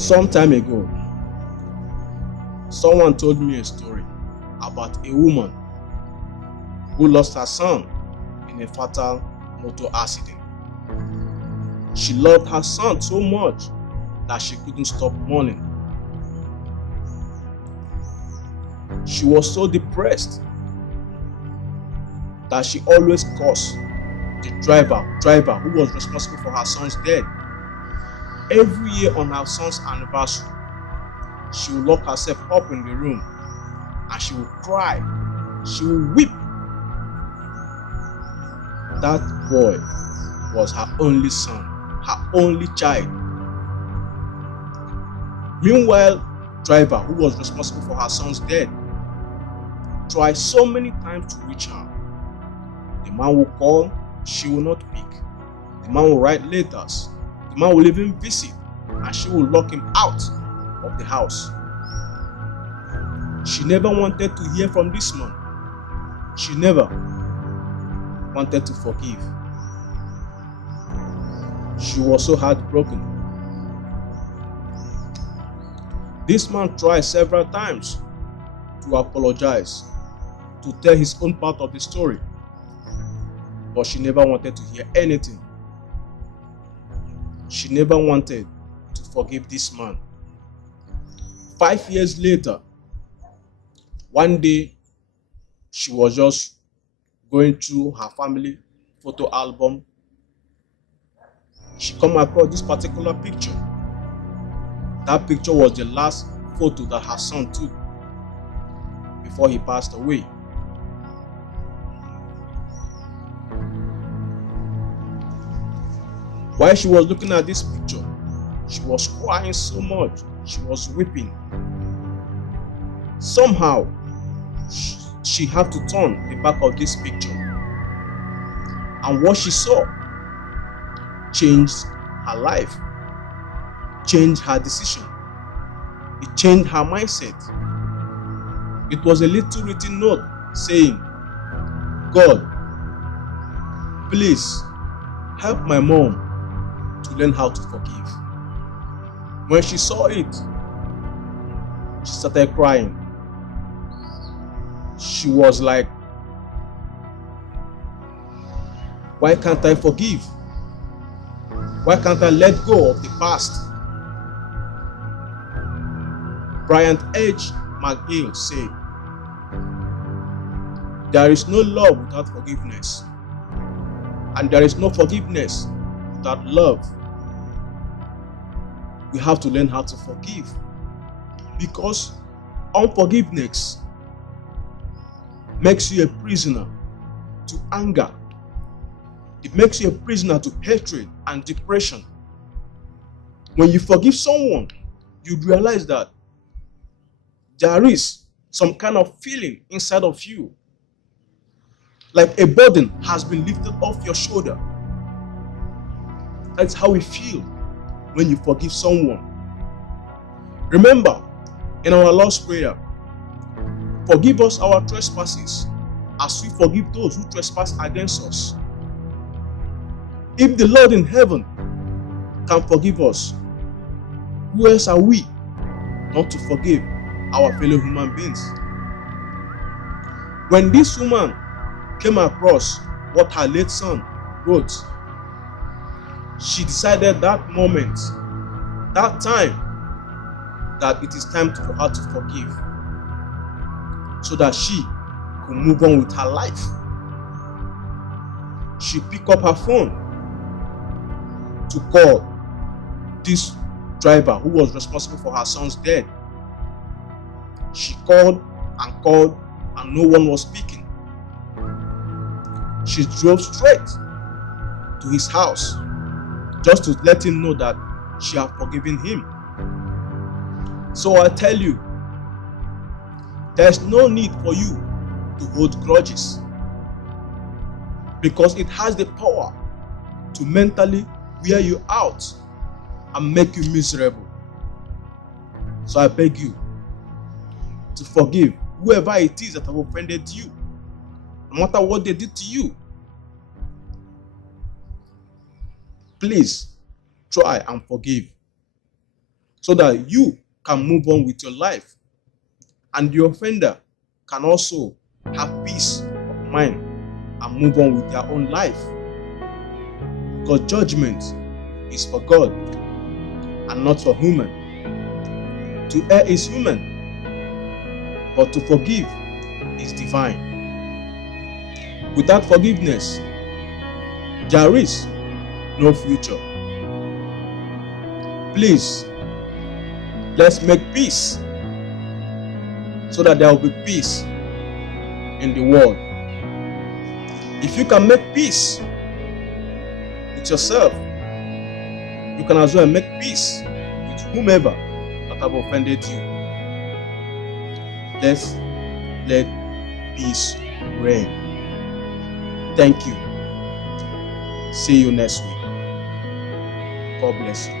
Some time ago, someone told me a story about a woman who lost her son in a fatal motor accident. She loved her son so much that she couldn't stop mourning. She was so depressed that she always cursed the driver who was responsible for her son's death. Every year on her son's anniversary, she would lock herself up in the room and she would cry. She would weep. That boy was her only son, her only child. Meanwhile, driver who was responsible for her son's death tried so many times to reach her. The man will call, she will not pick. The man will write letters. The man will even visit, and she will lock him out of the house. She never wanted to hear from this man. She never wanted to forgive. She was so heartbroken. This man tried several times to apologize, to tell his own part of the story, but she never wanted to hear anything. She never wanted to forgive this man. 5 years later, one day, she was just going through her family photo album. She came across this particular picture. That picture was the last photo that her son took before he passed away. While she was looking at this picture, she was crying so much. She was weeping. Somehow, she had to turn the back of this picture. And what she saw changed her life, changed her decision. It changed her mindset. It was a little written note saying, "God, please help my mom to learn how to forgive." When she saw it, she started crying. She was like, why can't I forgive? Why can't I let go of the past? Bryant H. McGill said, there is no love without forgiveness, and there is no forgiveness without love. We have to learn how to forgive, because unforgiveness makes you a prisoner to anger. It makes you a prisoner to hatred and depression. When you forgive someone, you realize that there is some kind of feeling inside of you, like a burden has been lifted off your shoulder. That's how we feel when you forgive someone. Remember, in our Lord's Prayer, forgive us our trespasses as we forgive those who trespass against us. If the Lord in heaven can forgive us, who else are we not to forgive our fellow human beings? When this woman came across what her late son wrote, she decided that moment, that time, that it is time for her to forgive, so that she could move on with her life. She picked up her phone to call this driver who was responsible for her son's death. She called, and no one was speaking. She drove straight to his house just to let him know that she had forgiven him. So I tell you, there's no need for you to hold grudges, because it has the power to mentally wear you out and make you miserable. So I beg you to forgive whoever it is that have offended you, no matter what they did to you. Please try and forgive. so that you can move on with your life, and the offender can also have peace of mind and move on with their own life. Because judgment is for God and not for human. To err is human, but to forgive is divine. Without forgiveness, there is no future. Please, let's make peace so that there will be peace in the world. If you can make peace with yourself, you can as well make peace with whomever that have offended you. Let's let peace reign. Thank you. See you next week. God bless you.